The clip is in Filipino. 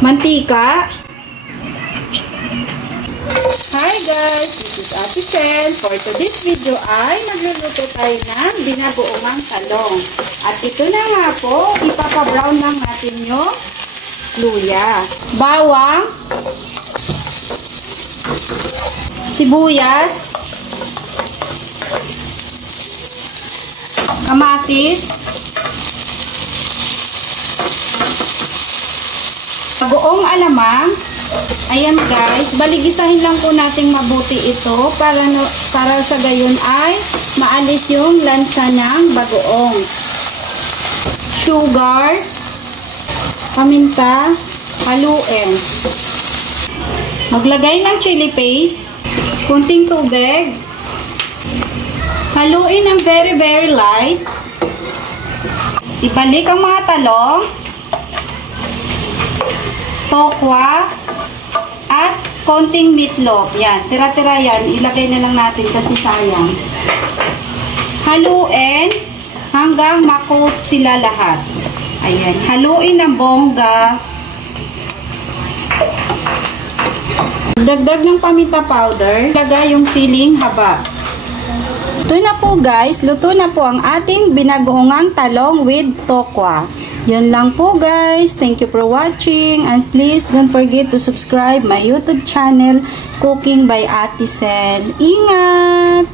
Mantika. Hi guys, this is Ate Sel. For today's video ay magluluto tayo ng binagoong talong. At ito na nga po, ipapa-brown lang natin yung luya. Bawang, sibuyas, kamatis, bagoong alamang. Ayan guys, baligisahin lang po nating mabuti ito para sa gayon ay maalis yung lansa ng bagoong. Sugar, paminta, haluin. Maglagay ng chili paste, kunting tubig. Haluin ng very light. Ibalik ang mga talong, tokwa, at konting meatloaf. Yan, tira-tira yan. Ilagay na lang natin kasi sayang. Haluin hanggang ma-coat sila lahat. Ayan, haluin ng bongga. Dagdag ng paminta powder. Lagay yung siling haba. Ito na po guys, luto na po ang ating binagoongang talong with tokwa. Yan lang po guys. Thank you for watching and please don't forget to subscribe my YouTube channel Cooking by Ate Sel. Ingat!